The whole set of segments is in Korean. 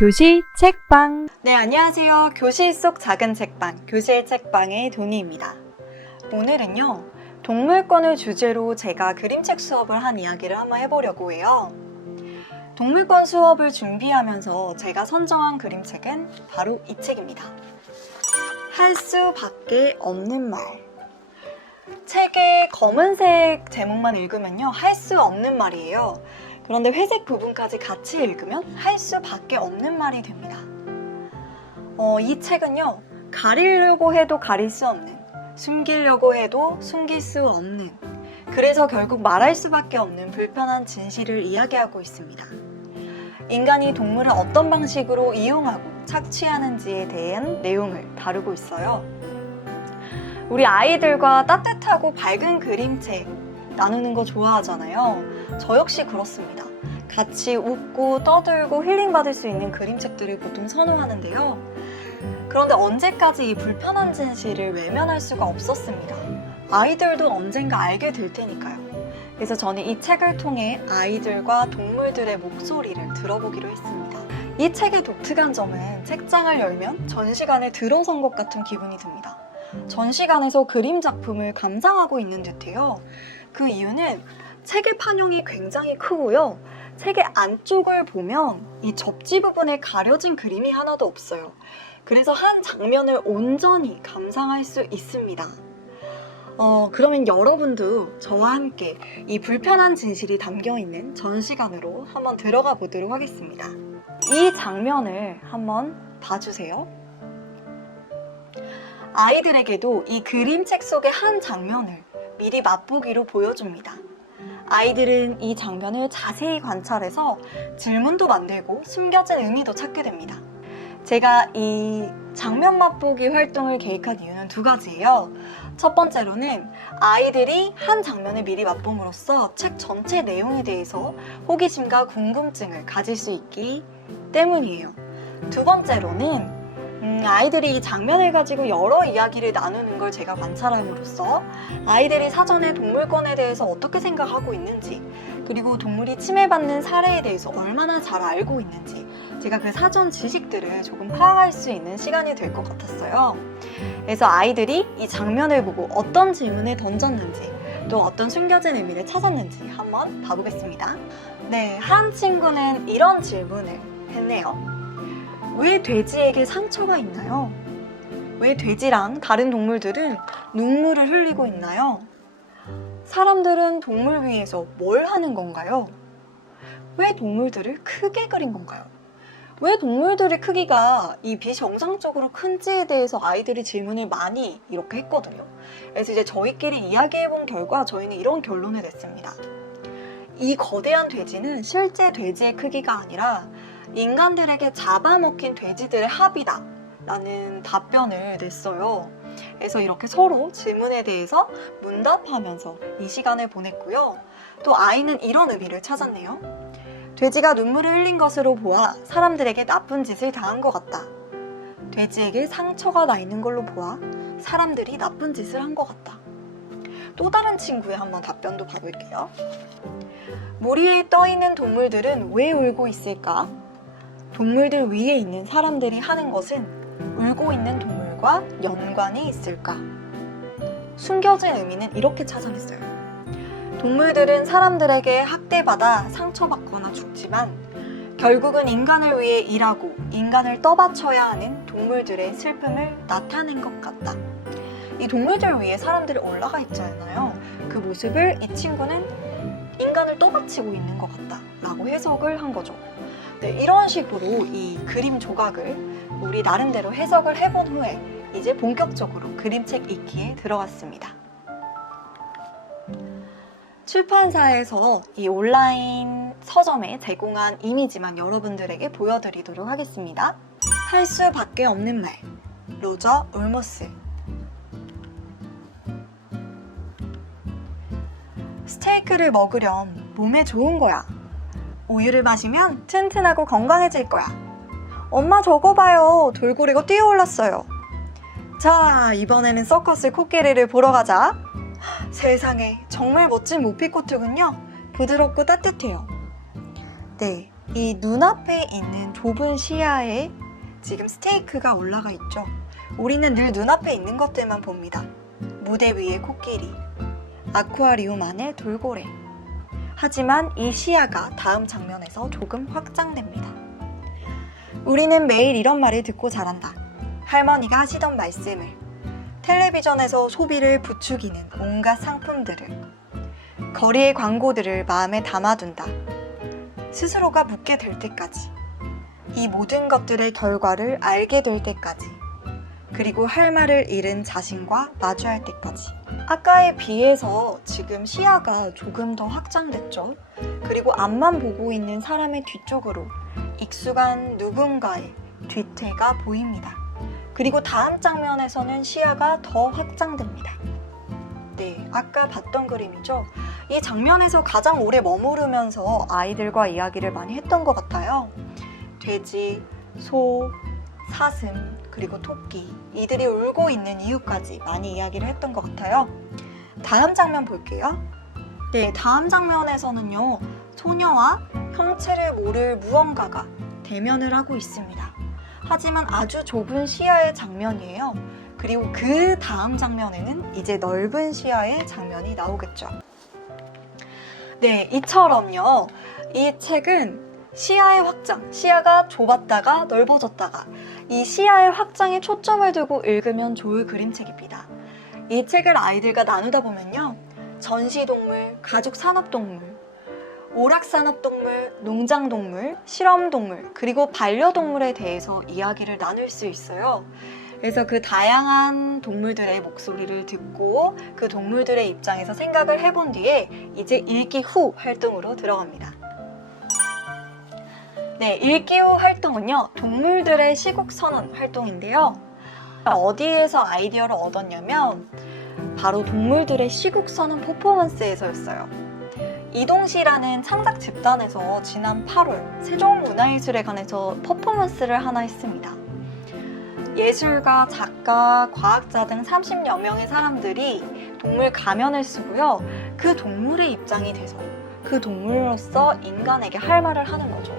교실 책방. 네, 안녕하세요. 교실 속 작은 책방, 교실 책방의 도니입니다. 오늘은요, 동물권을 주제로 제가 그림책 수업을 한 이야기를 한번 해보려고 해요. 동물권 수업을 준비하면서 제가 선정한 그림책은 바로 이 책입니다. 할 수밖에 없는 말. 책의 검은색 제목만 읽으면요, 할 수 없는 말이에요. 그런데 회색 부분까지 같이 읽으면 할 수밖에 없는 말이 됩니다. 이 책은요, 가리려고 해도 가릴 수 없는, 숨기려고 해도 숨길 수 없는, 그래서 결국 말할 수밖에 없는 불편한 진실을 이야기하고 있습니다. 인간이 동물을 어떤 방식으로 이용하고 착취하는지에 대한 내용을 다루고 있어요. 우리 아이들과 따뜻하고 밝은 그림책 나누는 거 좋아하잖아요. 저 역시 그렇습니다. 같이 웃고 떠들고 힐링받을 수 있는 그림책들을 보통 선호하는데요. 그런데 언제까지 이 불편한 진실을 외면할 수가 없었습니다. 아이들도 언젠가 알게 될 테니까요. 그래서 저는 이 책을 통해 아이들과 동물들의 목소리를 들어보기로 했습니다. 이 책의 독특한 점은 책장을 열면 전시관에 들어선 것 같은 기분이 듭니다. 전시관에서 그림 작품을 감상하고 있는 듯해요. 그 이유는 책의 판형이 굉장히 크고요. 책의 안쪽을 보면 이 접지 부분에 가려진 그림이 하나도 없어요. 그래서 한 장면을 온전히 감상할 수 있습니다. 그러면 여러분도 저와 함께 이 불편한 진실이 담겨있는 전시관으로 한번 들어가 보도록 하겠습니다. 이 장면을 한번 봐주세요. 아이들에게도 이 그림책 속의 한 장면을 미리 맛보기로 보여줍니다. 아이들은 이 장면을 자세히 관찰해서 질문도 만들고 숨겨진 의미도 찾게 됩니다. 제가 이 장면 맛보기 활동을 계획한 이유는 두 가지예요. 첫 번째로는 아이들이 한 장면을 미리 맛봄으로써 책 전체 내용에 대해서 호기심과 궁금증을 가질 수 있기 때문이에요. 두 번째로는 아이들이 이 장면을 가지고 여러 이야기를 나누는 걸 제가 관찰함으로써 아이들이 사전에 동물권에 대해서 어떻게 생각하고 있는지, 그리고 동물이 침해받는 사례에 대해서 얼마나 잘 알고 있는지 제가 그 사전 지식들을 조금 파악할 수 있는 시간이 될 것 같았어요. 그래서 아이들이 이 장면을 보고 어떤 질문을 던졌는지, 또 어떤 숨겨진 의미를 찾았는지 한번 봐보겠습니다. 네, 한 친구는 이런 질문을 했네요. 왜 돼지에게 상처가 있나요? 왜 돼지랑 다른 동물들은 눈물을 흘리고 있나요? 사람들은 동물 위해서 뭘 하는 건가요? 왜 동물들을 크게 그린 건가요? 왜 동물들의 크기가 이 비정상적으로 큰지에 대해서 아이들이 질문을 많이 이렇게 했거든요. 그래서 이제 저희끼리 이야기해본 결과 저희는 이런 결론을 냈습니다. 이 거대한 돼지는 실제 돼지의 크기가 아니라 인간들에게 잡아먹힌 돼지들의 합이다 라는 답변을 냈어요. 그래서 이렇게 서로 질문에 대해서 문답하면서 이 시간을 보냈고요. 또 아이는 이런 의미를 찾았네요. 돼지가 눈물을 흘린 것으로 보아 사람들에게 나쁜 짓을 당한 것 같다. 돼지에게 상처가 나 있는 걸로 보아 사람들이 나쁜 짓을 한 것 같다. 또 다른 친구의 한번 답변도 봐볼게요. 물 위에 떠있는 동물들은 왜 울고 있을까? 동물들 위에 있는 사람들이 하는 것은 울고 있는 동물과 연관이 있을까? 숨겨진 의미는 이렇게 찾아냈어요. 동물들은 사람들에게 학대받아 상처받거나 죽지만 결국은 인간을 위해 일하고 인간을 떠받쳐야 하는 동물들의 슬픔을 나타낸 것 같다. 이 동물들 위해 사람들이 올라가 있잖아요. 그 모습을 이 친구는 인간을 떠받치고 있는 것 같다 라고 해석을 한 거죠. 네, 이런 식으로 이 그림 조각을 우리 나름대로 해석을 해본 후에 이제 본격적으로 그림책 읽기에 들어갔습니다. 출판사에서 이 온라인 서점에 제공한 이미지만 여러분들에게 보여드리도록 하겠습니다. 할 수밖에 없는 말, 로저 올머스. 스테이크를 먹으렴 몸에 좋은 거야. 우유를 마시면 튼튼하고 건강해질 거야. 엄마 저거 봐요. 돌고래가 뛰어올랐어요. 자, 이번에는 서커스 코끼리를 보러 가자. 세상에, 정말 멋진 모피코트군요. 부드럽고 따뜻해요. 네, 이 눈앞에 있는 좁은 시야에 지금 스테이크가 올라가 있죠. 우리는 늘 눈앞에 있는 것들만 봅니다. 무대 위의 코끼리, 아쿠아리움 안의 돌고래. 하지만 이 시야가 다음 장면에서 조금 확장됩니다. 우리는 매일 이런 말을 듣고 자란다. 할머니가 하시던 말씀을, 텔레비전에서 소비를 부추기는 온갖 상품들을, 거리의 광고들을 마음에 담아둔다. 스스로가 묻게 될 때까지, 이 모든 것들의 결과를 알게 될 때까지, 그리고 할 말을 잃은 자신과 마주할 때까지. 아까에 비해서 지금 시야가 조금 더 확장됐죠. 그리고 앞만 보고 있는 사람의 뒤쪽으로 익숙한 누군가의 뒤태가 보입니다. 그리고 다음 장면에서는 시야가 더 확장됩니다. 네, 아까 봤던 그림이죠. 이 장면에서 가장 오래 머무르면서 아이들과 이야기를 많이 했던 것 같아요. 돼지, 소, 사슴, 그리고 토끼, 이들이 울고 있는 이유까지 많이 이야기를 했던 것 같아요. 다음 장면 볼게요. 네, 다음 장면에서는요, 소녀와 형체를 모를 무언가가 대면을 하고 있습니다. 하지만 아주 좁은 시야의 장면이에요. 그리고 그 다음 장면에는 이제 넓은 시야의 장면이 나오겠죠. 네, 이처럼요, 이 책은 시야의 확장, 시야가 좁았다가 넓어졌다가 이 시야의 확장에 초점을 두고 읽으면 좋을 그림책입니다. 이 책을 아이들과 나누다 보면요, 전시동물, 가족산업동물, 오락산업동물, 농장동물, 실험동물, 그리고 반려동물에 대해서 이야기를 나눌 수 있어요. 그래서 그 다양한 동물들의 목소리를 듣고 그 동물들의 입장에서 생각을 해본 뒤에 이제 읽기 후 활동으로 들어갑니다. 네, 읽기 후 활동은요, 동물들의 시국선언 활동인데요. 어디에서 아이디어를 얻었냐면 바로 동물들의 시국선언 퍼포먼스에서였어요. 이동시라는 창작 집단에서 지난 8월 세종문화예술회관에서 퍼포먼스를 하나 했습니다. 예술가, 작가, 과학자 등 30여 명의 사람들이 동물 가면을 쓰고요, 그 동물의 입장이 돼서 그 동물로서 인간에게 할 말을 하는 거죠.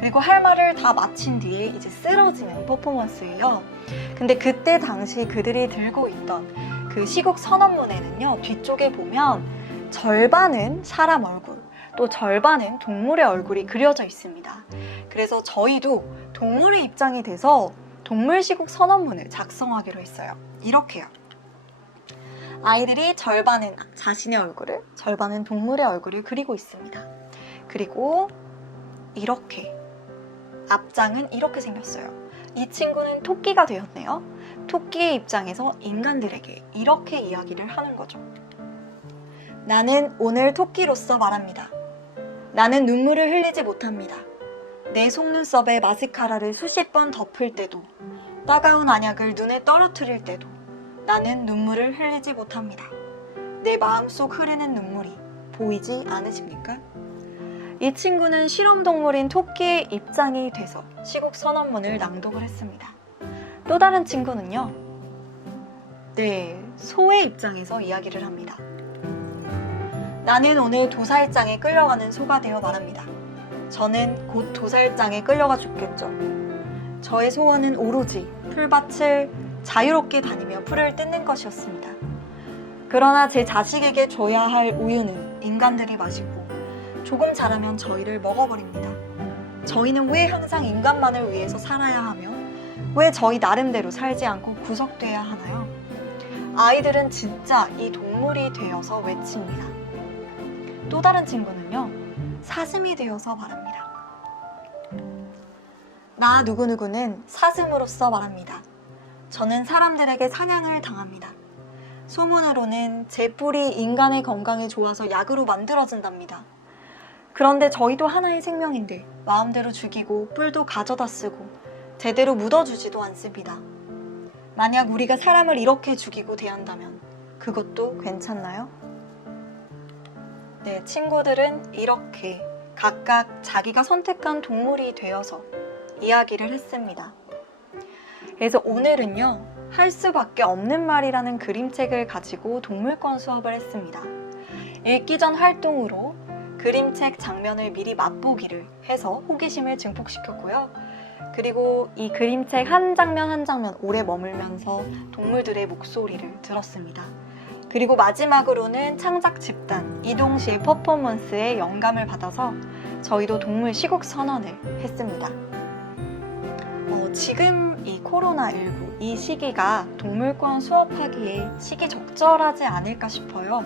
그리고 할 말을 다 마친 뒤에 이제 쓰러지는 퍼포먼스예요. 근데 그때 당시 그들이 들고 있던 그 시국 선언문에는요, 뒤쪽에 보면 절반은 사람 얼굴, 또 절반은 동물의 얼굴이 그려져 있습니다. 그래서 저희도 동물의 입장이 돼서 동물 시국 선언문을 작성하기로 했어요. 이렇게요. 아이들이 절반은 자신의 얼굴을, 절반은 동물의 얼굴을 그리고 있습니다. 그리고 이렇게 앞장은 이렇게 생겼어요. 이 친구는 토끼가 되었네요. 토끼의 입장에서 인간들에게 이렇게 이야기를 하는 거죠. 나는 오늘 토끼로서 말합니다. 나는 눈물을 흘리지 못합니다. 내 속눈썹에 마스카라를 수십 번 덮을 때도, 따가운 안약을 눈에 떨어뜨릴 때도 나는 눈물을 흘리지 못합니다. 내 마음속 흐르는 눈물이 보이지 않으십니까? 이 친구는 실험동물인 토끼의 입장이 돼서 시국 선언문을 낭독을 했습니다. 또 다른 친구는요, 네, 소의 입장에서 이야기를 합니다. 나는 오늘 도살장에 끌려가는 소가 되어 말합니다. 저는 곧 도살장에 끌려가 죽겠죠. 저의 소원은 오로지 풀밭을 자유롭게 다니며 풀을 뜯는 것이었습니다. 그러나 제 자식에게 줘야 할 우유는 인간들이 마시고 조금 자라면 저희를 먹어버립니다. 저희는 왜 항상 인간만을 위해서 살아야 하며 왜 저희 나름대로 살지 않고 구속돼야 하나요? 아이들은 진짜 이 동물이 되어서 외칩니다. 또 다른 친구는요, 사슴이 되어서 말합니다. 나 누구누구는 사슴으로서 말합니다. 저는 사람들에게 사냥을 당합니다. 소문으로는 제 뿔이 인간의 건강에 좋아서 약으로 만들어진답니다. 그런데 저희도 하나의 생명인데 마음대로 죽이고 뿔도 가져다 쓰고 제대로 묻어주지도 않습니다. 만약 우리가 사람을 이렇게 죽이고 대한다면 그것도 괜찮나요? 네, 친구들은 이렇게 각각 자기가 선택한 동물이 되어서 이야기를 했습니다. 그래서 오늘은요, 할 수밖에 없는 말이라는 그림책을 가지고 동물권 수업을 했습니다. 읽기 전 활동으로 그림책 장면을 미리 맛보기를 해서 호기심을 증폭시켰고요. 그리고 이 그림책 한 장면 한 장면 오래 머물면서 동물들의 목소리를 들었습니다. 그리고 마지막으로는 창작 집단 이동식 퍼포먼스에 영감을 받아서 저희도 동물 시국 선언을 했습니다. 지금 이 코로나19 이 시기가 동물권 수업하기에 시기적절하지 않을까 싶어요.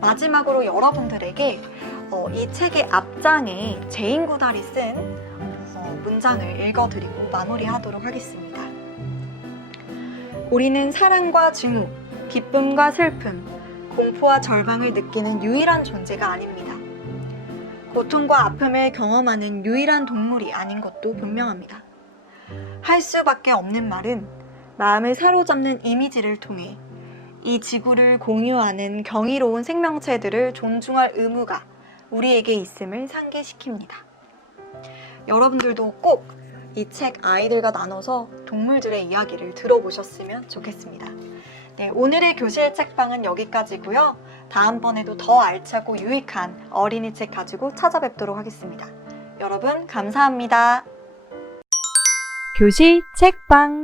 마지막으로 여러분들에게 이 책의 앞장에 제인 구달이 쓴 문장을 읽어드리고 마무리하도록 하겠습니다. 우리는 사랑과 증오, 기쁨과 슬픔, 공포와 절망을 느끼는 유일한 존재가 아닙니다. 고통과 아픔을 경험하는 유일한 동물이 아닌 것도 분명합니다. 할 수밖에 없는 말은 마음을 사로잡는 이미지를 통해 이 지구를 공유하는 경이로운 생명체들을 존중할 의무가 우리에게 있음을 상기시킵니다. 여러분들도 꼭 이 책 아이들과 나눠서 동물들의 이야기를 들어보셨으면 좋겠습니다. 네, 오늘의 교실 책방은 여기까지고요. 다음번에도 더 알차고 유익한 어린이 책 가지고 찾아뵙도록 하겠습니다. 여러분 감사합니다. 교실 책방